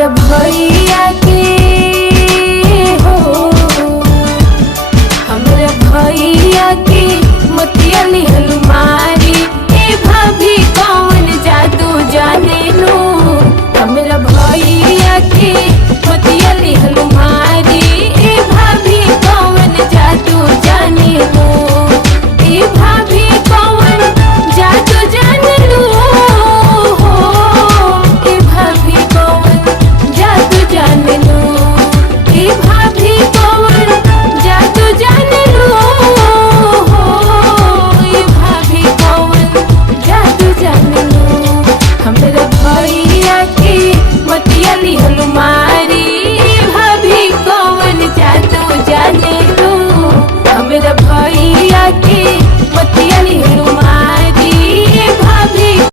हमरा भैया के हो, हमरा भैया के मोतिया लिहल मारी। ए भाभी कौन जादू जाने लो, हमरा भैया के मोतिया लिहल मारी। ए भाभी कौन जादू जाने लो, ए भाभी कौन जादू जाने लो, ए भाभी कौन जादू जाने लो, ए भाभी कौन जादू जाने लो, ए भाभी कौन जादू जाने लो। हमरा